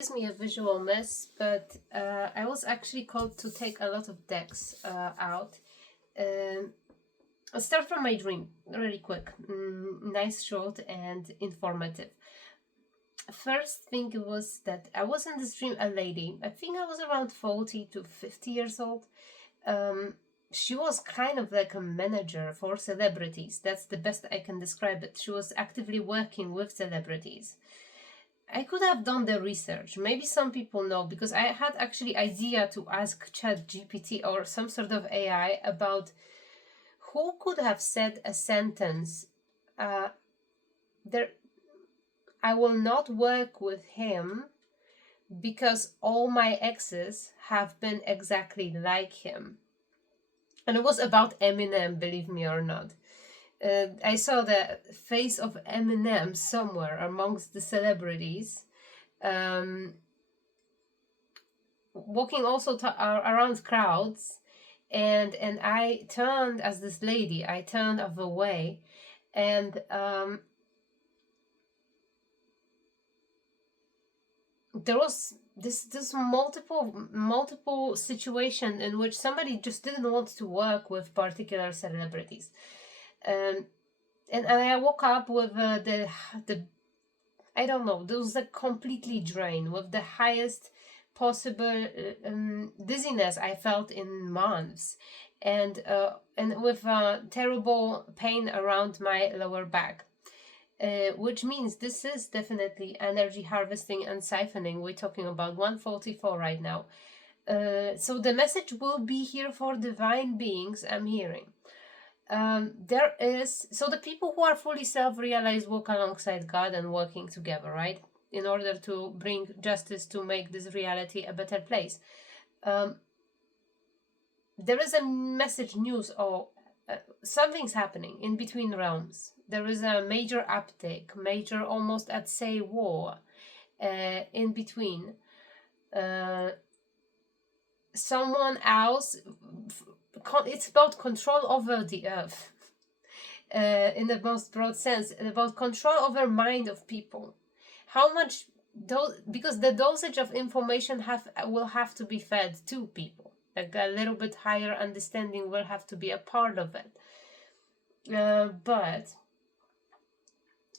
Gives me a visual mess, but I was actually called to take a lot of decks out. I'll start from my dream really quick. Nice, short, and informative. First thing was that I was in this dream a lady. I think I was around 40 to 50 years old. She was kind of like a manager for celebrities. That's the best I can describe it. She was actively working with celebrities. I could have done the research. Maybe some people know, because I had actually idea to ask ChatGPT or some sort of AI about who could have said a sentence. There, I will not work with him because all my exes have been exactly like him. And it was about Eminem, believe me or not. I saw the face of Eminem somewhere amongst the celebrities, walking also around crowds, and I turned as this lady. I turned away, and there was this multiple situation in which somebody just didn't want to work with particular celebrities. And I woke up with the I don't know, there was a completely drained with the highest possible dizziness I felt in months, and with terrible pain around my lower back. Which means this is definitely energy harvesting and siphoning. We're talking about 144 right now. So the message will be here for divine beings, I'm hearing. There is, so the people who are fully self-realized walk alongside God and working together, right? In order to bring justice, to make this reality a better place. There is a message news or something's happening in between realms. There is a major uptake, major almost I'd say war in between. Someone else, it's about control over the earth in the most broad sense, about control over mind of people. How much, because the dosage of information will have to be fed to people. Like a little bit higher understanding will have to be a part of it. But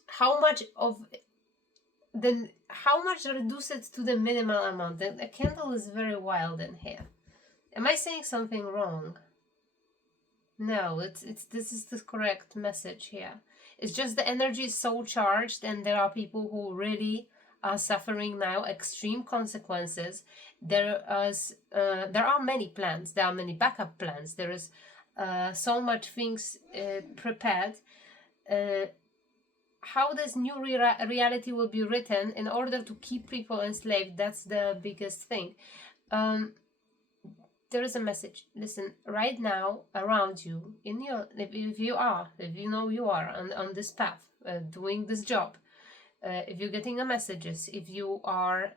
how much reduce it to the minimal amount? The candle is very wild in here. Am I saying something wrong? No, this is the correct message here. It's just the energy is so charged, and there are people who really are suffering now extreme consequences. There are many plans. There are many backup plans. There is so much things prepared. How this new reality will be written in order to keep people enslaved, that's the biggest thing. There is a message. Listen, right now around you, if you know you are on this path, doing this job, if you're getting the messages, if you are,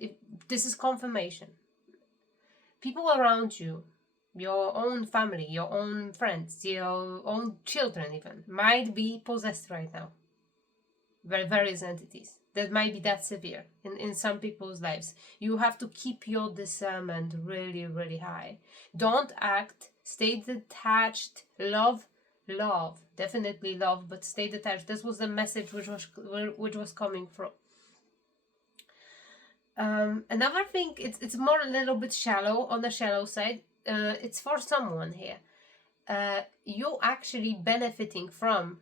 if this is confirmation. People around you, your own family, your own friends, your own children even, might be possessed right now. Various entities that might be that severe in some people's lives. You have to keep your discernment really, really high. Don't act, stay detached, love, definitely love, but stay detached. This was the message which was coming from. Another thing, it's more a little bit shallow, on the shallow side. It's for someone here. You actually benefiting from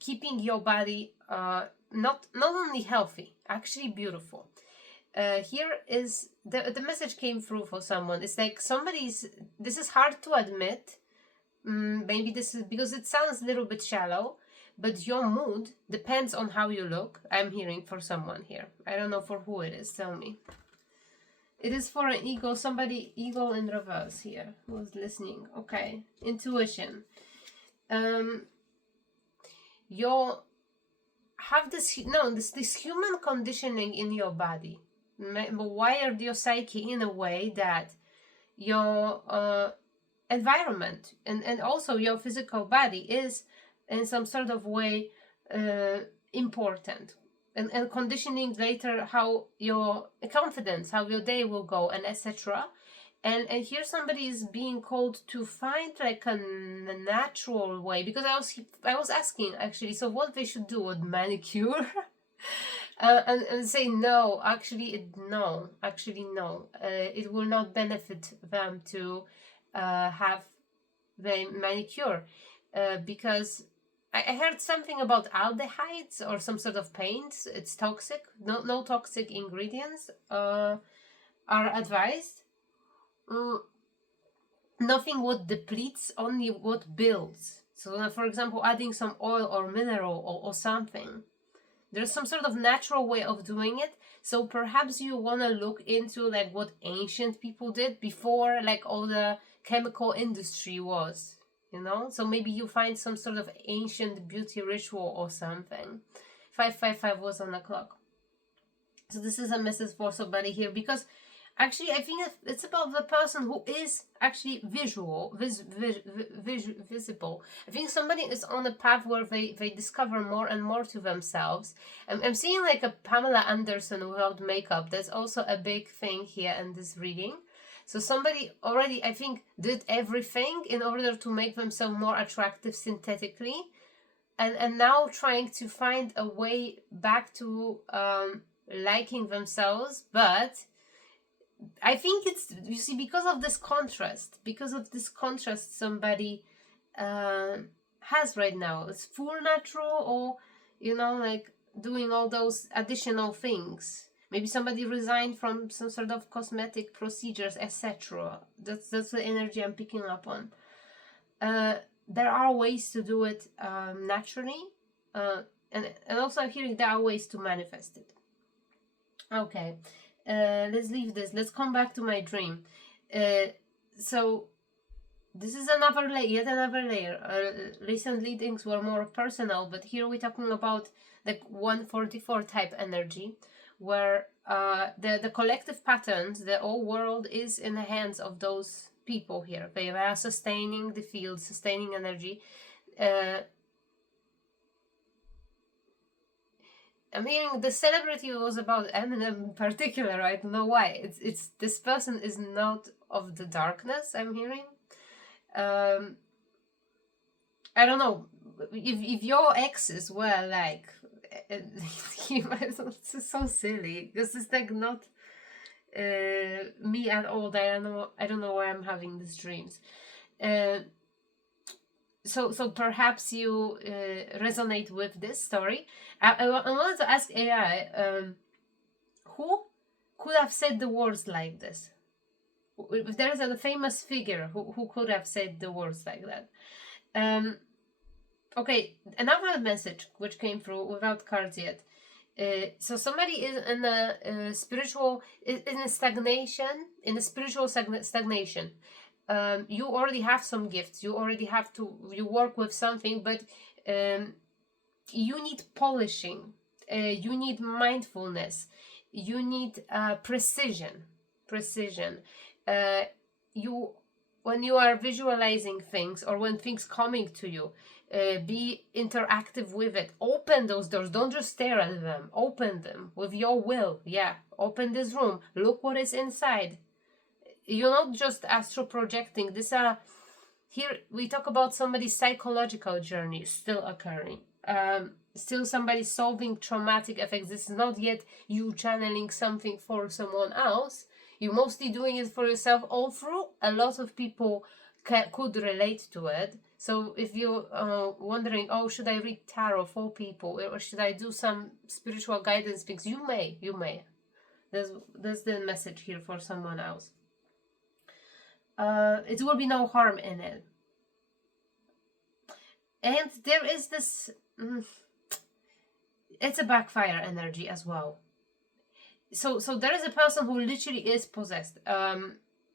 keeping your body not only healthy, actually beautiful. Here is the message came through for someone. It's like this is hard to admit. Maybe this is because it sounds a little bit shallow, but your mood depends on how you look. I'm hearing for someone here. I don't know for who it is. Tell me. It is for an ego. Somebody, ego in reverse here, who's listening. Okay. Intuition. You have this human conditioning in your body, wired your psyche in a way that your environment and also your physical body is in some sort of way important. and conditioning later how your confidence, how your day will go, and etc. And here somebody is being called to find like a natural way, because I was asking actually, so what they should do with manicure. And say no, actually no, it will not benefit them to have the manicure, because I heard something about aldehydes or some sort of paints. It's toxic. No toxic ingredients are advised. Mm, Nothing what depletes, only what builds. So, for example, adding some oil or mineral or something. There's some sort of natural way of doing it. So perhaps you want to look into like what ancient people did before like all the chemical industry was, you know? So maybe you find some sort of ancient beauty ritual or something. 555 was on the clock. So this is a message for somebody here, because actually I think it's about the person who is actually visible. I think somebody is on a path where they discover more and more to themselves. I'm seeing like a Pamela Anderson without makeup. That's also a big thing here in this reading. So somebody already, I think, did everything in order to make themselves more attractive synthetically, and now trying to find a way back to liking themselves. But I think it's, you see, because of this contrast somebody has right now. It's full natural, or, you know, like doing all those additional things. Maybe somebody resigned from some sort of cosmetic procedures, etc. That's the energy I'm picking up on. There are ways to do it naturally, and also I'm hearing there are ways to manifest it. Okay, let's leave this. Let's come back to my dream. So this is yet another layer. Recently things were more personal, but here we're talking about like 144 type energy, where the collective patterns, the whole world is in the hands of those people here. They are sustaining the field, sustaining energy. I mean, the celebrity was about Eminem in particular. I don't know why. It's this person is not of the darkness, I'm hearing. I don't know if your exes were like, it's so silly, because it's like not me at all. I don't know why I'm having these dreams. So perhaps you resonate with this story. I wanted to ask AI, who could have said the words like this? If there is a famous figure who could have said the words like that. Okay, another message which came through without cards yet. So somebody is in a spiritual, in a stagnation, in a spiritual stagnation. You already have some gifts. You work with something, but you need polishing. You need mindfulness. You need precision. When you are visualizing things, or when things coming to you, be interactive with it. Open those doors. Don't just stare at them. Open them with your will. Yeah, open this room. Look what is inside. You're not just astral projecting. Here we talk about somebody's psychological journey still occurring. Still somebody solving traumatic effects. This is not yet you channeling something for someone else. You're mostly doing it for yourself all through. A lot of people could relate to it. So if you're wondering, oh, should I read tarot for people, or should I do some spiritual guidance things, you may. There's the message here for someone else. It will be no harm in it. And there is this, it's a backfire energy as well. So there is a person who literally is possessed.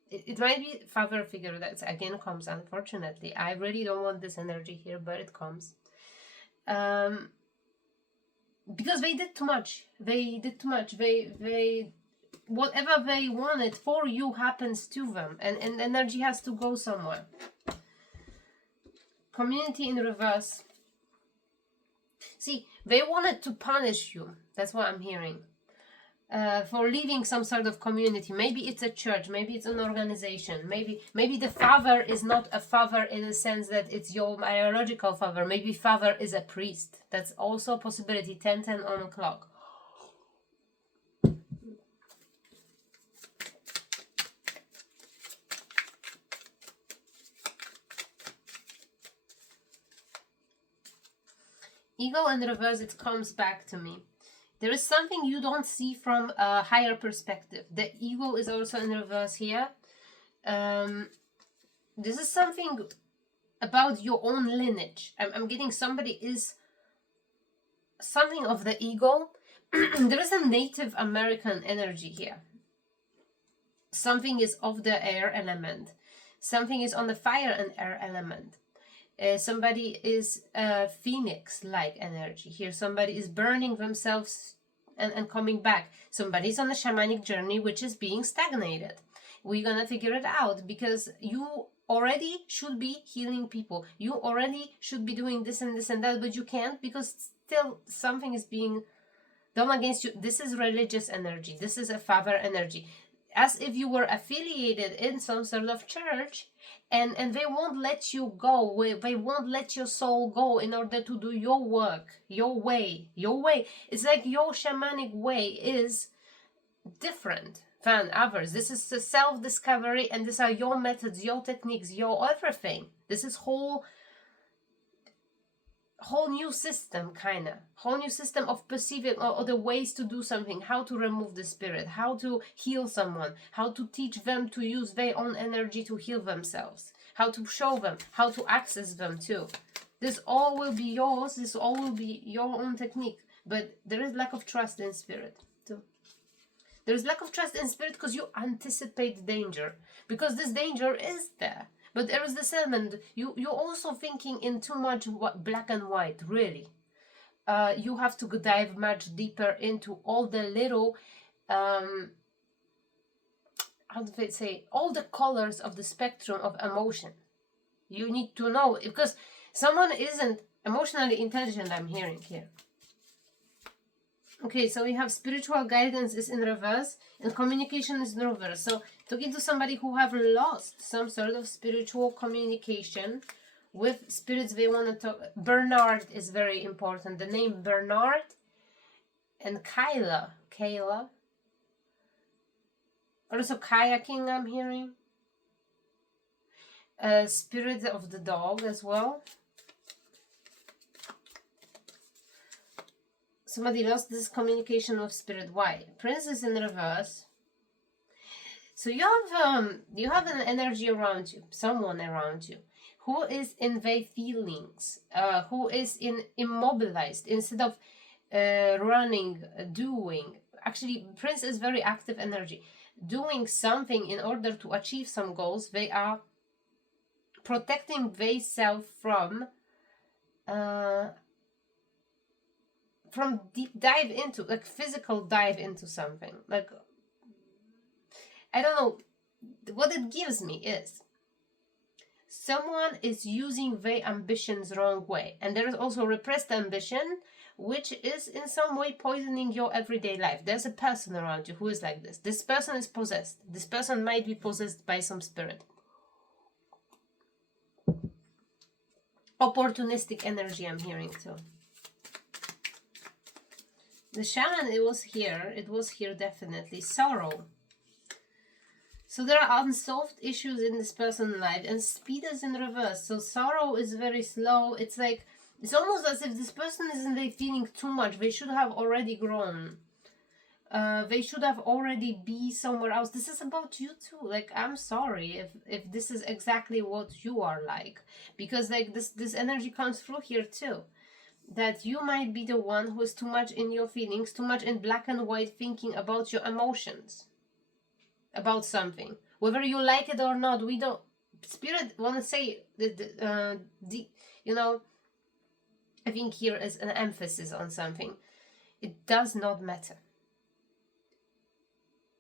It might be father figure that again comes, unfortunately. I really don't want this energy here, but it comes. Because they did too much. They whatever they wanted for you happens to them, and energy has to go somewhere. Community in reverse. See, they wanted to punish you. That's what I'm hearing. For leaving some sort of community. Maybe it's a church, maybe it's an organization, maybe the father is not a father in the sense that it's your biological father. Maybe father is a priest. That's also a possibility. 10 on the clock. Ego in reverse, it comes back to me. There is something you don't see from a higher perspective. The ego is also in reverse here. This is something about your own lineage. I'm getting somebody is something of the ego. There is a Native American energy here. Something is of the air element. Something is on the fire and air element. Somebody is phoenix-like energy here. Somebody is burning themselves and coming back. Somebody's on a shamanic journey which is being stagnated. We're gonna figure it out, because you already should be healing people. You already should be doing this and this and that, but you can't, because still something is being done against you. This is religious energy. This is a father energy. As if you were affiliated in some sort of church, and they won't let you go. They won't let your soul go in order to do your work, your way. It's like your shamanic way is different than others. This is the self-discovery, and these are your methods, your techniques, your everything. This is whole new system, whole new system of perceiving or the ways to do something, how to remove the spirit, how to heal someone, how to teach them to use their own energy to heal themselves, how to show them, how to access them too. This all will be yours. This all will be your own technique. But there is lack of trust in spirit too. There is lack of trust in spirit because you anticipate danger, because this danger is there. But there is this element, you're also thinking in too much black and white, really. You have to dive much deeper into all the little, how do they say, all the colors of the spectrum of emotion. You need to know, because someone isn't emotionally intelligent, I'm hearing here. Okay, so we have spiritual guidance is in reverse and communication is in reverse. So talking to somebody who have lost some sort of spiritual communication with spirits they want to talk. Bernard is very important. The name Bernard and Kayla. Also kayaking, I'm hearing. Spirit of the dog as well. Somebody lost this communication with spirit. Why? Prince is in reverse. So you have an energy around you, someone around you, who is in their feelings, who is immobilized instead of running, doing. Actually, Prince is very active energy, doing something in order to achieve some goals. They are protecting themselves from deep dive into, like physical dive into something. Like, I don't know, what it gives me is someone is using their ambitions wrong way. And there is also repressed ambition, which is in some way poisoning your everyday life. There's a person around you who is like this. This person is possessed. This person might be possessed by some spirit. Opportunistic energy, I'm hearing too. The shaman, it was here definitely. Sorrow. So there are unsolved issues in this person's life, and speed is in reverse. So sorrow is very slow. It's like, it's almost as if this person isn't they feeling too much. They should have already grown. They should have already be somewhere else. This is about you too. Like, I'm sorry if this is exactly what you are like, because like this energy comes through here too. That you might be the one who is too much in your feelings, too much in black and white thinking about your emotions, about something. Whether you like it or not, we don't... Spirit want to say that, you know, I think here is an emphasis on something. It does not matter.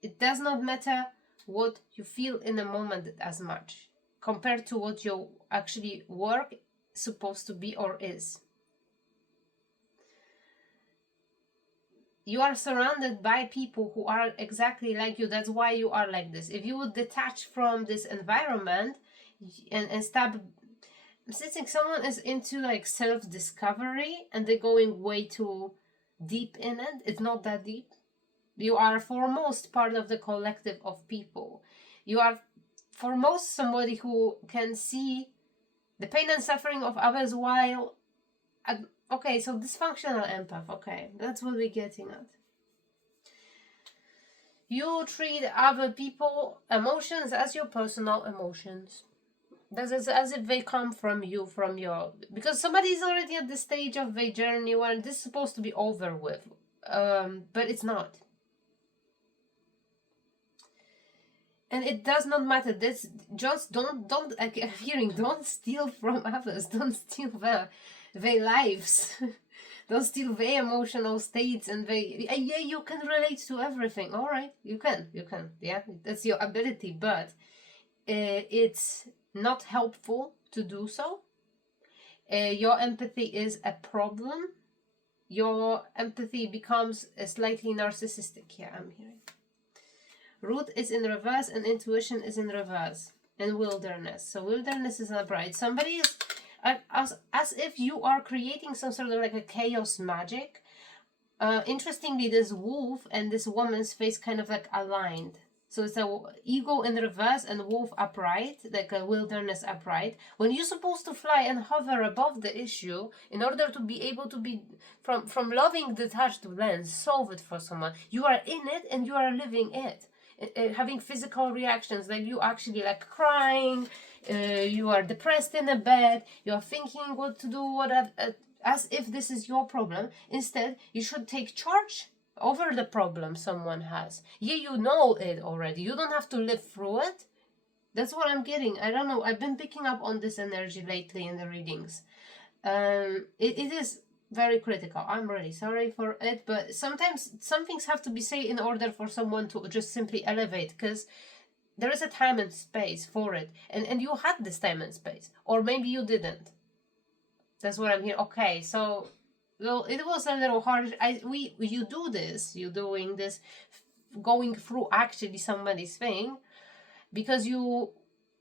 It does not matter what you feel in a moment as much compared to what your actually work supposed to be or is. you are surrounded by people who are exactly like you. That's why you are like this. If you would detach from this environment and stop, since someone is into like self-discovery and they're going way too deep in it, it's not that deep. You are foremost part of the collective of people. You are foremost somebody who can see the pain and suffering of others while okay, so dysfunctional empath, okay, that's what we're getting at. You treat other people emotions as your personal emotions. That's as if they come from you, from your, because somebody is already at the stage of their journey where this is supposed to be over with, but it's not. And it does not matter. This just don't I'm hearing, don't steal from others. Don't steal their lives. Don't steal their emotional states and yeah, you can relate to everything. All right, you can. Yeah, that's your ability, but it's not helpful to do so. Your empathy is a problem. Your empathy becomes slightly narcissistic. Yeah, I'm hearing. Root is in reverse and intuition is in reverse. And wilderness. So wilderness is upright. Somebody is as if you are creating some sort of like a chaos magic. Interestingly, this wolf and this woman's face kind of like aligned. So it's a ego in reverse and wolf upright, like a wilderness upright. When you're supposed to fly and hover above the issue in order to be able to be from loving detached lens, solve it for someone. You are in it and you are living it. Having physical reactions, like you actually like crying, you are depressed in a bed, you are thinking what to do, whatever, as if this is your problem. Instead, you should take charge over the problem someone has. Yeah, you know it already. You don't have to live through it. That's what I'm getting. I don't know. I've been picking up on this energy lately in the readings. It is very critical. I'm really sorry for it, but sometimes some things have to be said in order for someone to just simply elevate, because there is a time and space for it, and you had this time and space, or maybe you didn't. That's what I'm here. Okay, so well, it was a little hard. You do this, you doing this, going through actually somebody's thing, because you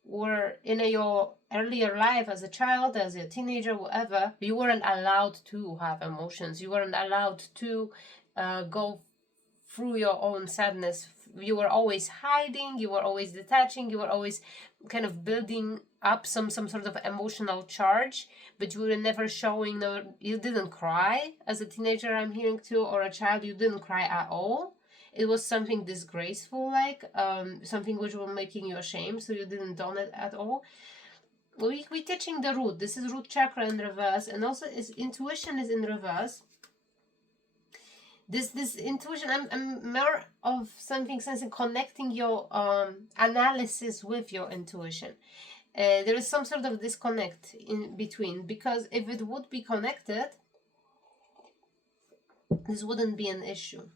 were in your earlier life as a child, as a teenager, whatever, you weren't allowed to have emotions. You weren't allowed to go through your own sadness. You were always hiding, you were always detaching, you were always kind of building up some sort of emotional charge, but you were never showing. No, you didn't cry as a teenager, I'm hearing too, or a child. You didn't cry at all. It was something disgraceful, like something which was making you ashamed, so you didn't do it at all. We're teaching the root. This is root chakra in reverse, and also intuition is in reverse. This intuition, I'm more of something sensing, connecting your analysis with your intuition. There is some sort of disconnect in between, because if it would be connected, this wouldn't be an issue.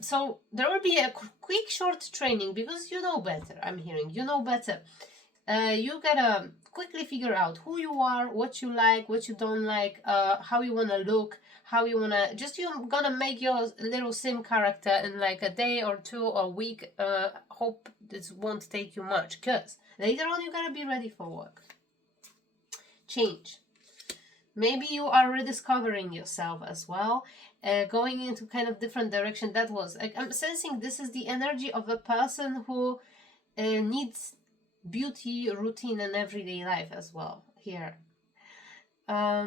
So there will be a quick short training, because you know better. I'm hearing you know better. You gotta quickly figure out who you are, what you like, what you don't like, how you wanna look, how you wanna. You're gonna make your little sim character in like a day or two or a week. Hope this won't take you much, cause later on you're gonna be ready for work. Change. Maybe you are rediscovering yourself as well. Going into kind of different direction. That was like, I'm sensing this is the energy of a person who needs beauty, routine, and everyday life as well here. A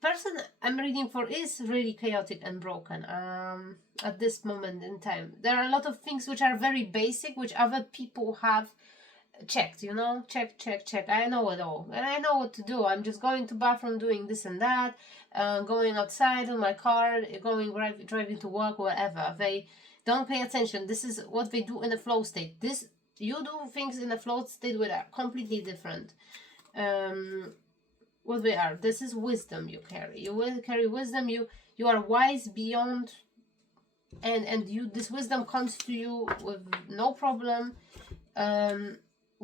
person I'm reading for is really chaotic and broken at this moment in time. There are a lot of things which are very basic, which other people have checked, check. I know it all, and I know what to do. I'm just going to bathroom, doing this and that, going outside in my car, driving to work, wherever. They don't pay attention. This is what they do in a flow state. You do things in a flow state which are completely different. What they are. This is wisdom you carry. You will carry wisdom. You are wise beyond, and this wisdom comes to you with no problem.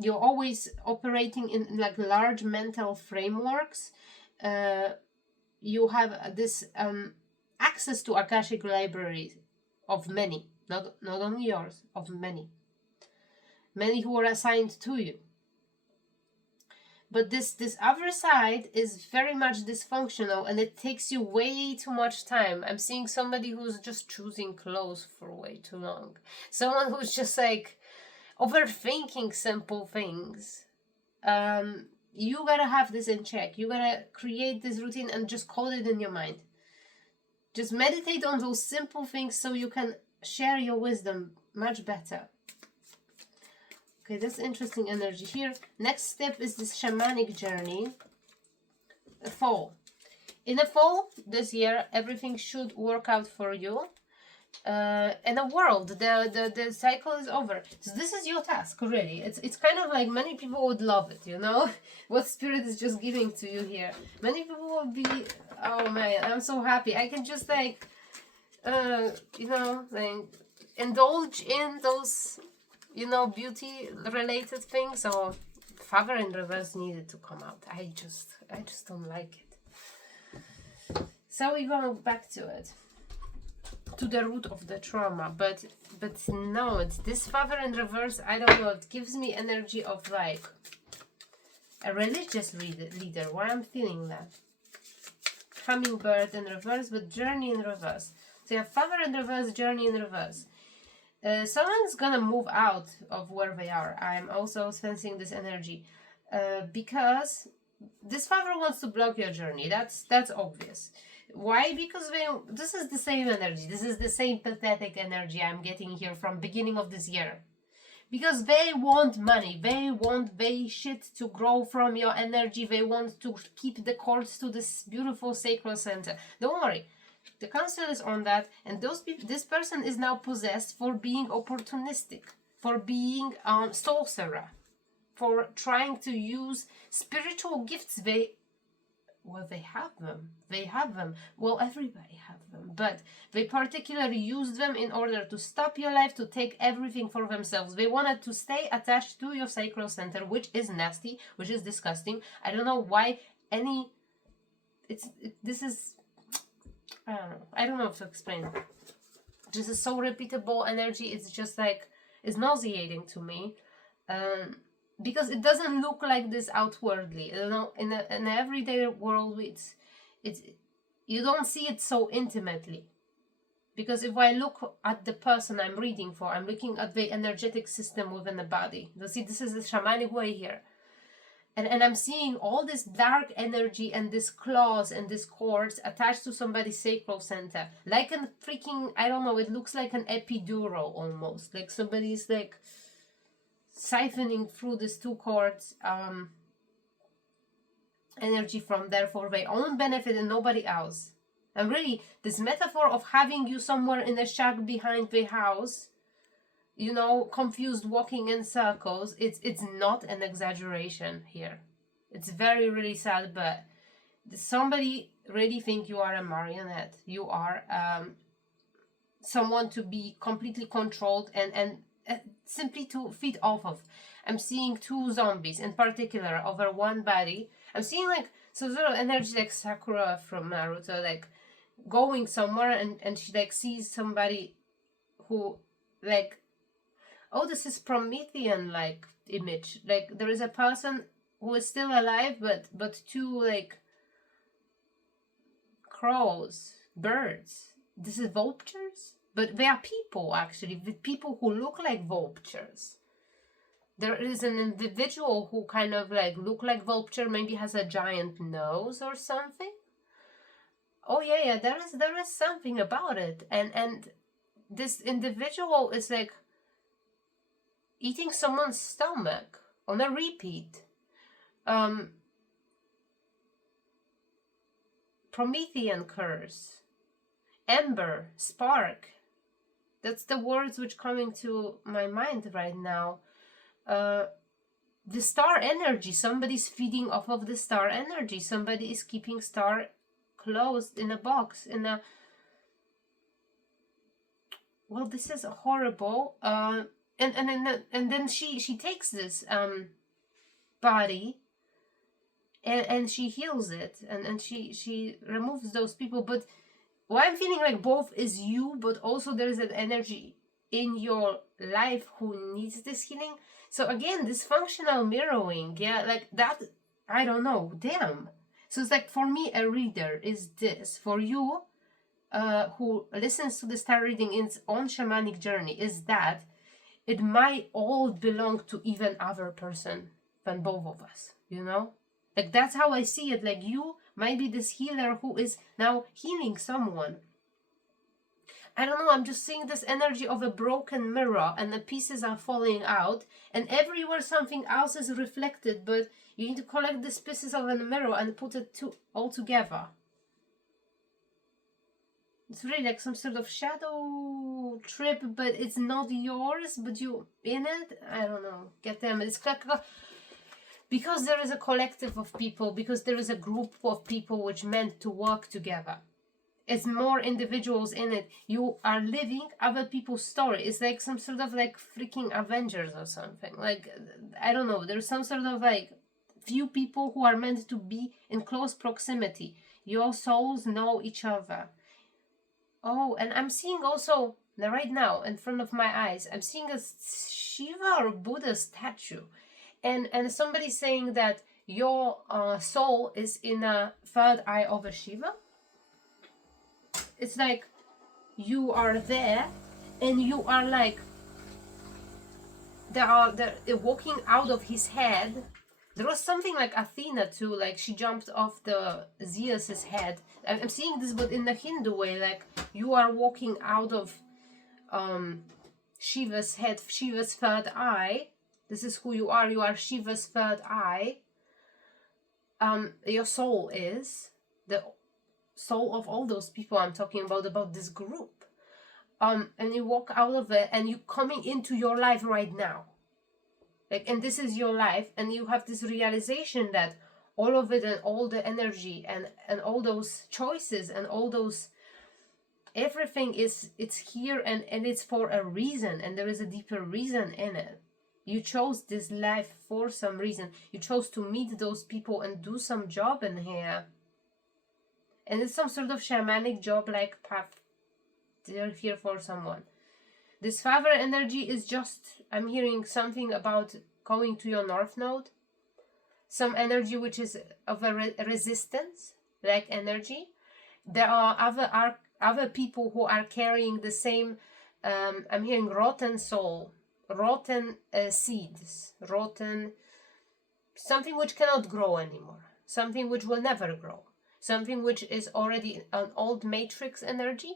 You're always operating in like large mental frameworks. you have this access to Akashic libraries of many, not only yours, of many who are assigned to you. But this other side is very much dysfunctional, and it takes you way too much time. I'm seeing somebody who's just choosing clothes for way too long. Someone who's just like overthinking simple things. You gotta have this in check. You gotta create this routine and just code it in your mind. Just meditate on those simple things so you can share your wisdom much better. Okay, that's interesting energy here. Next step is this shamanic journey. Fall. In the fall this year, everything should work out for you. In the world, the cycle is over. So this is your task, really. It's kind of like many people would love it, you know, what Spirit is just giving to you here. Many people will be, oh man, I'm so happy. I can just like, you know, like indulge in those, you know, beauty related things. Or Father in Reverse needed to come out. I just don't like it. So we go back to it, to the root of the trauma. But no, it's this Father in Reverse. I don't know, it gives me energy of like a religious leader. Why I'm feeling that. Hummingbird in reverse, but journey in reverse. So you have Father in reverse, journey in reverse. Someone's gonna move out of where they are. I'm also sensing this energy, because this Father wants to block your journey. That's obvious. Why? Because this is the same energy. This is the same pathetic energy I'm getting here from beginning of this year. Because they want money. They want their shit to grow from your energy. They want to keep the cords to this beautiful sacral center. Don't worry. The council is on that, and those people, this person is now possessed for being opportunistic, for being sorcerer, for trying to use spiritual gifts. They have them. They have them. Well, everybody have them, but they particularly use them in order to stop your life, to take everything for themselves. They wanted to stay attached to your sacral center, which is nasty, which is disgusting. I don't know why this is. I don't know how to explain. This is so repeatable energy. It's just like, it's nauseating to me, because it doesn't look like this outwardly. You know, in an everyday world, it's you don't see it so intimately. Because if I look at the person I'm reading for, I'm looking at the energetic system within the body. You see, this is the shamanic way here. And I'm seeing all this dark energy and this claws and this cords attached to somebody's sacral center. Like a freaking, I don't know, it looks like an epidural almost. Like somebody's like siphoning through these two cords energy from there for their own benefit and nobody else. And really, this metaphor of having you somewhere in a shack behind the house, you know, confused, walking in circles, it's not an exaggeration here. It's very, really sad, but somebody really think you are a marionette. You are someone to be completely controlled and simply to feed off of. I'm seeing two zombies in particular over one body. I'm seeing like so little energy like Sakura from Naruto, like going somewhere and she like sees somebody who like, oh, this is Promethean like image. Like there is a person who is still alive, but two like crows, birds. This is vultures, but they are people actually. The people who look like vultures. There is an individual who kind of like look like vulture, maybe has a giant nose or something. Oh yeah, there is something about it, and this individual is like eating someone's stomach on a repeat. Promethean curse, ember, spark. That's the words which coming to my mind right now. The star energy. Somebody's feeding off of the star energy. Somebody is keeping star closed in a box. Well, this is horrible. And then she takes this body and she heals it, and she removes those people. But what I'm feeling like both is you, but also there's an energy in your life who needs this healing. So again, this functional mirroring, yeah, like that, I don't know, damn. So it's like, for me, a reader is this. For you, who listens to the star reading in its own shamanic journey, is that it might all belong to even other person than both of us, you know? Like, that's how I see it. Like, you might be this healer who is now healing someone. I don't know, I'm just seeing this energy of a broken mirror, and the pieces are falling out, and everywhere something else is reflected, but you need to collect these pieces of a mirror and put it all together. It's really like some sort of shadow trip, but it's not yours, but you in it. I don't know. Get them. It's like because there is a collective of people, because there is a group of people which meant to work together. It's more individuals in it. You are living other people's story. It's like some sort of like freaking Avengers or something. Like, I don't know. There's some sort of like few people who are meant to be in close proximity. Your souls know each other. Oh, and I'm seeing also, right now, in front of my eyes, I'm seeing a Shiva or Buddha statue. And somebody saying that your soul is in a third eye of a Shiva. It's like you are there, and you are like, they're walking out of his head. There was something like Athena too, like she jumped off the Zeus's head. I'm seeing this, but in the Hindu way, like you are walking out of Shiva's head, Shiva's third eye. This is who you are. You are Shiva's third eye. Your soul is the soul of all those people I'm talking about this group. And you walk out of it, and you coming into your life right now. Like, and this is your life, and you have this realization that all of it, and all the energy, and all those choices, and all those, everything it's here, and it's for a reason, and there is a deeper reason in it. You chose this life for some reason. You chose to meet those people and do some job in here. And it's some sort of shamanic job, like path. They're here for someone. This father energy is just, I'm hearing something about going to your north node. Some energy which is of a resistance, like energy. There are other people who are carrying the same, I'm hearing rotten soul, rotten seeds, rotten, something which cannot grow anymore, something which will never grow, something which is already an old matrix energy.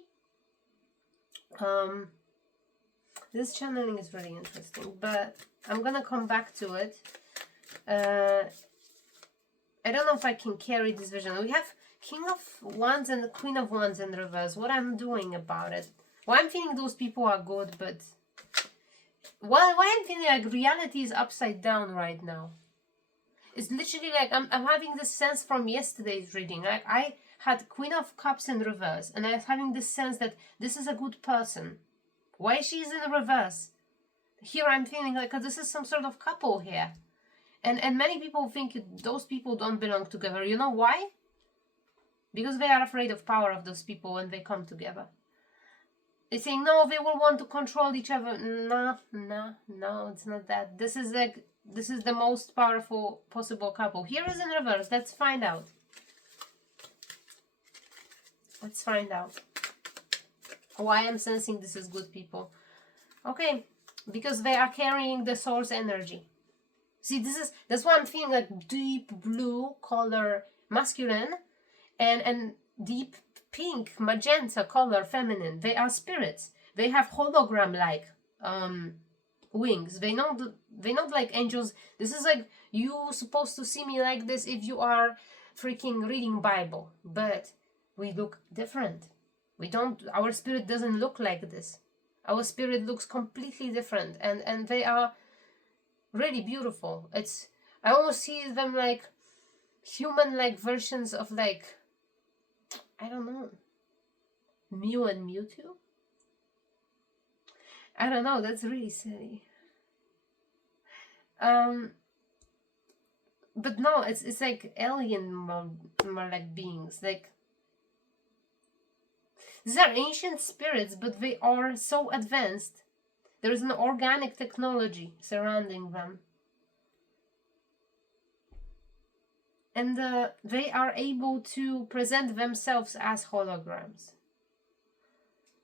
This channeling is really interesting, but I'm gonna come back to it. I don't know if I can carry this vision. We have King of Wands and the Queen of Wands in reverse. What I'm doing about it? Well, I'm feeling those people are good, but why I'm feeling like reality is upside down right now. It's literally like I'm having this sense from yesterday's reading. Like, I had Queen of Cups in reverse, and I was having this sense that this is a good person. Why she's in reverse? Here I'm feeling like this is some sort of couple here. And many people think those people don't belong together. You know why? Because they are afraid of power of those people when they come together. They're saying, no, they will want to control each other. No, it's not that. This is the most powerful possible couple. Here is in reverse. Let's find out. Let's find out why I'm sensing this is good people. Okay, because they are carrying the source energy. See, that's why I'm feeling like deep blue color masculine and deep pink magenta color feminine. They are spirits. They have hologram like wings. They not like angels. This is like, you supposed to see me like this if you are freaking reading Bible, but we look different. We don't, our spirit doesn't look like this. Our spirit looks completely different, and they are really beautiful. I almost see them like human like versions of, like, I don't know, Mew and Mewtwo. I don't know, that's really silly. But no, it's like alien, more like beings. Like, these are ancient spirits, but they are so advanced. There is an organic technology surrounding them. And they are able to present themselves as holograms.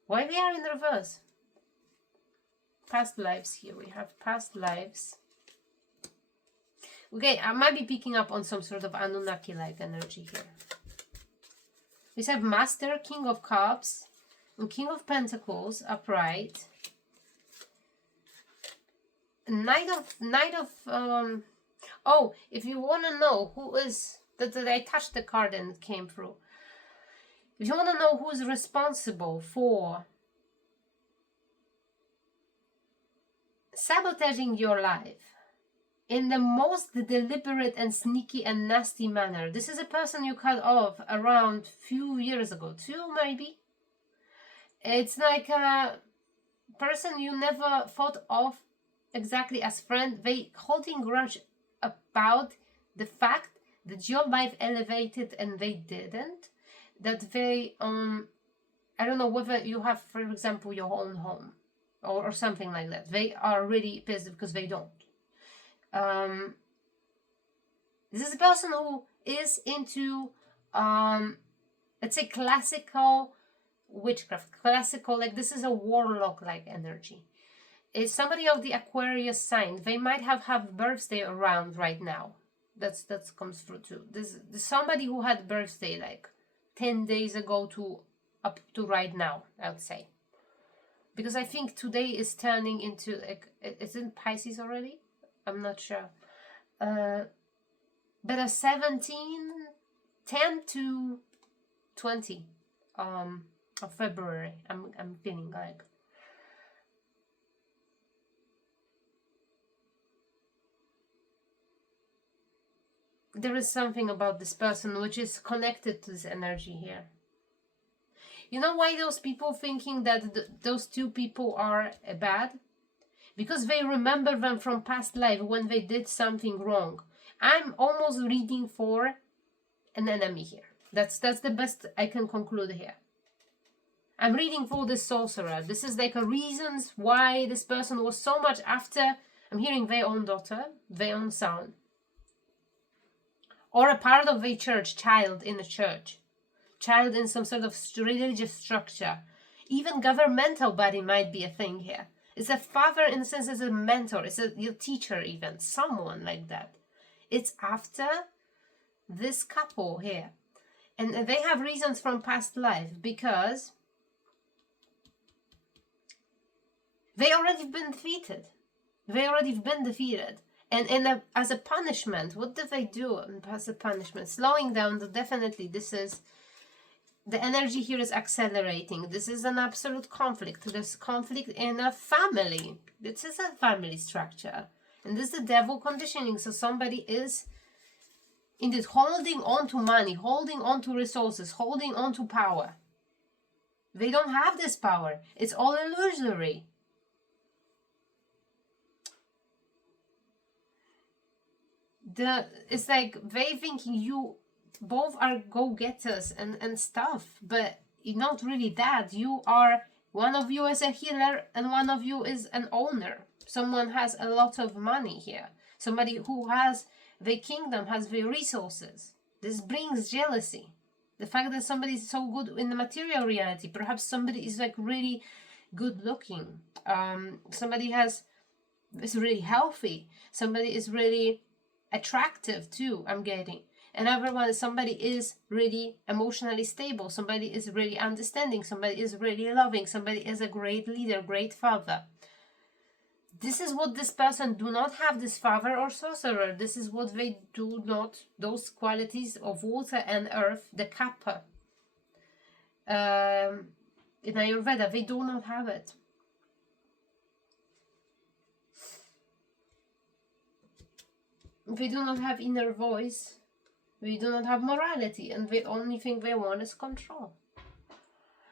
Why they are in reverse? Past lives here. We have past lives. Okay, I might be picking up on some sort of Anunnaki-like energy here. We have Master, King of Cups, and King of Pentacles, upright. Knight of oh, if you want to know who is that I touched the card and it came through. If you want to know who's responsible for sabotaging your life in the most deliberate and sneaky and nasty manner, this is a person you cut off around few years ago, 2 maybe. It's like a person you never thought of exactly as friend. They holding grudge about the fact that your life elevated and they didn't. That they I don't know whether you have, for example, your own home or something like that. They are really pissed because they don't. This is a person who is into let's say classical witchcraft. Classical, like this is a warlock like energy. Is somebody of the Aquarius sign. They might have birthday around right now. That comes through too. This somebody who had birthday like 10 days ago to up to right now, I would say. Because I think today is turning into like, it's in Pisces already? I'm not sure. But a 17, 10 to 20 of February. I'm feeling like. There is something about this person which is connected to this energy here. You know why those people thinking that those two people are bad? Because they remember them from past life when they did something wrong. I'm almost reading for an enemy here. That's the best I can conclude here. I'm reading for the sorcerer. This is like a reasons why this person was so much after. I'm hearing their own daughter, their own son. Or a part of a church, child in a church. Child in some sort of religious structure. Even governmental body might be a thing here. It's a father in the sense as a mentor. It's your teacher even. Someone like that. It's after this couple here. And they have reasons from past life because they already been defeated. They already been defeated. And as a punishment, what do they do as a punishment? Slowing down, definitely this is, the energy here is accelerating. This is an absolute conflict. There's conflict in a family. This is a family structure. And this is the devil conditioning. So somebody is indeed holding on to money, holding on to resources, holding on to power. They don't have this power. It's all illusory. It's like they think you both are go-getters and stuff, but you're not really that. You are, one of you is a healer and one of you is an owner. Someone has a lot of money here. Somebody who has the kingdom, has the resources. This brings jealousy. The fact that somebody is so good in the material reality, perhaps somebody is like really good looking. Somebody is really healthy. Somebody is really attractive too, I'm getting. And everyone, somebody is really emotionally stable. Somebody is really understanding. Somebody is really loving. Somebody is a great leader, great father. This is what this person do not have, this father or sorcerer. This is what they do not, those qualities of water and earth, the kappa. In Ayurveda, they do not have it. They do not have inner voice. They do not have morality. And the only thing they want is control.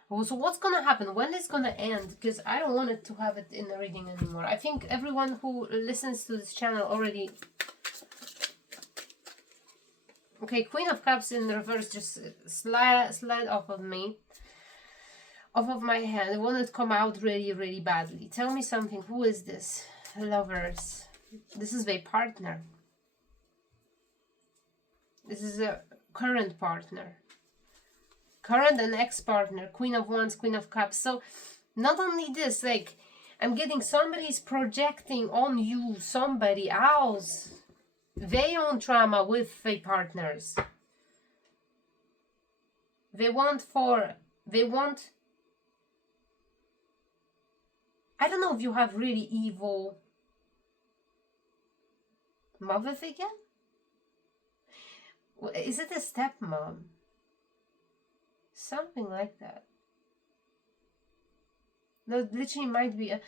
So what's going to happen? When it's going to end? Because I don't want it to have it in the reading anymore. I think everyone who listens to this channel already Okay, Queen of Cups in reverse just slide off of me. Off of my hand. I want it to come out really, really badly. Tell me something. Who is this? Lovers. This is a partner. This is a current partner. Current and ex-partner. Queen of Wands, Queen of Cups. So, not only this, like, I'm getting somebody's projecting on you somebody else. Their own trauma with their partners. They want, I don't know if you have really evil mother figure? Is it a stepmom? Something like that. No, literally might be a...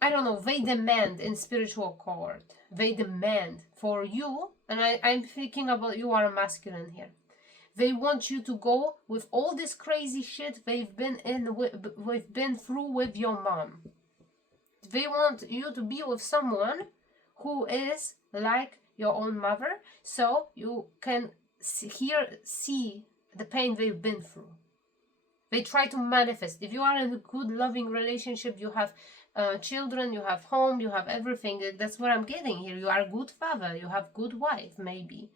I don't know, they demand in spiritual court. They demand for you, and I'm thinking about you are a masculine here. They want you to go with all this crazy shit they've been through with your mom. They want you to be with someone who is like your own mother, so you can see the pain they've been through. They try to manifest. If you are in a good, loving relationship, you have children, you have home, you have everything. That's what I'm getting here. You are a good father, you have good wife, maybe.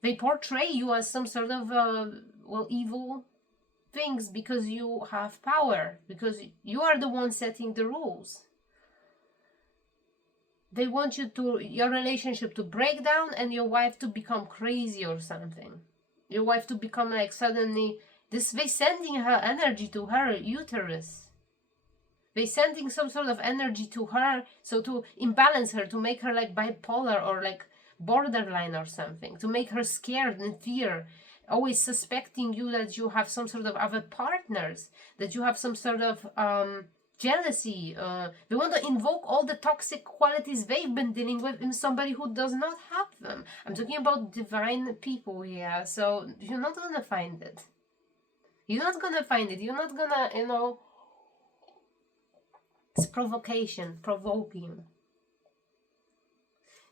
They portray you as some sort of, evil things because you have power, because you are the one setting the rules. They want your relationship to break down and your wife to become crazy or something. Your wife to become like suddenly, they sending her energy to her uterus. They sending some sort of energy to her, so to imbalance her, to make her like bipolar or like borderline or something, to make her scared and fear, always suspecting you that you have some sort of other partners, that you have some sort of jealousy. They want to invoke all the toxic qualities they've been dealing with in somebody who does not have them. I'm talking about divine people here, so you're not gonna find it. You're not gonna find it. You're not gonna, it's provoking.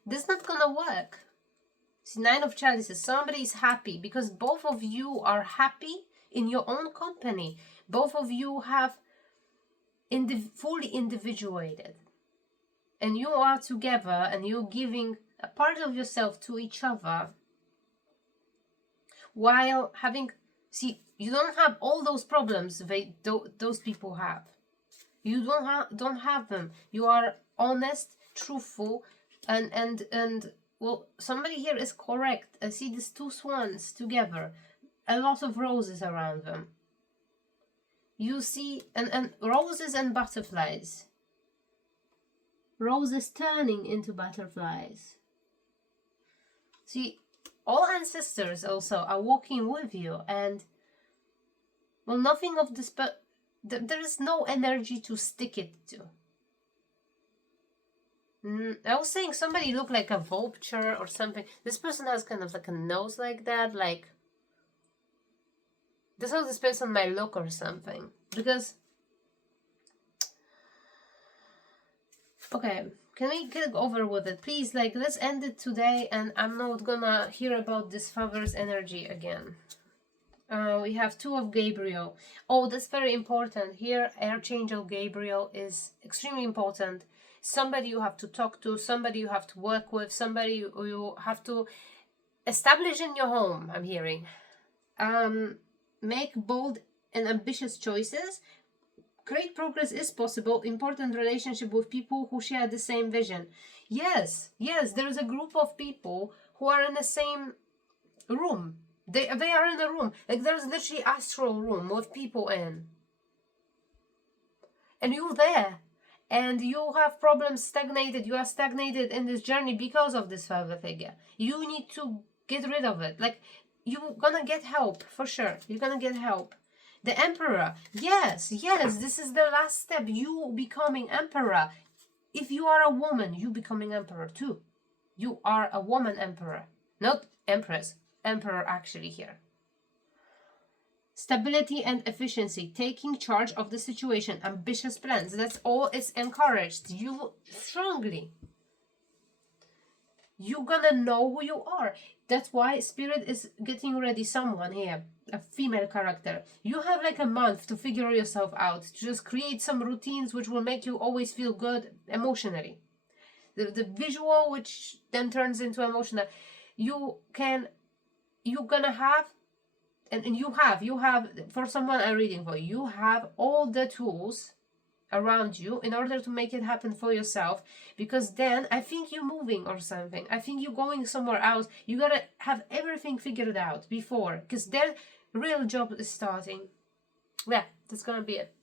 This is not gonna work. See, Nine of Chalices, somebody is happy because both of you are happy in your own company. Both of you have fully individuated. And you are together and you're giving a part of yourself to each other. While having, you don't have all those problems those people have. You don't have them. You are honest, truthful, and well, somebody here is correct. I see these two swans together, a lot of roses around them. You see, and roses and butterflies. Roses turning into butterflies. See, all ancestors also are walking with you, and well, nothing of this, but there is no energy to stick it to. I was saying somebody looked like a vulture or something. This person has kind of like a nose like that, like this is how this person might look or something. Because, okay, can we get over with it, please? Like, let's end it today, and I'm not gonna hear about this father's energy again. We have Two of Gabriel. Oh, that's very important. Here, Archangel Gabriel is extremely important. Somebody you have to talk to, somebody you have to work with, somebody you have to establish in your home, I'm hearing. Make bold and ambitious choices. Great progress is possible. Important relationship with people who share the same vision. Yes, there is a group of people who are in the same room. They are in a room. Like, there's literally astral room with people in. And you're there. And you have problems stagnated. You are stagnated in this journey because of this father figure. You need to get rid of it. Like, you're gonna get help, for sure. You're gonna get help. The Emperor. Yes, this is the last step. You becoming Emperor. If you are a woman, you becoming Emperor too. You are a woman Emperor. Not Empress. Emperor actually here. Stability and efficiency, taking charge of the situation, ambitious plans. That's all is encouraged. You strongly. you're gonna know who you are. That's why Spirit is getting ready someone here, a female character. You have like a month to figure yourself out, to just create some routines which will make you always feel good emotionally. The visual, which then turns into emotional. You're gonna have, and you have, for someone I'm reading for, you have all the tools around you in order to make it happen for yourself, because then I think you're moving or something. I think you're going somewhere else. You gotta have everything figured out before, because then real job is starting. Yeah, that's gonna be it.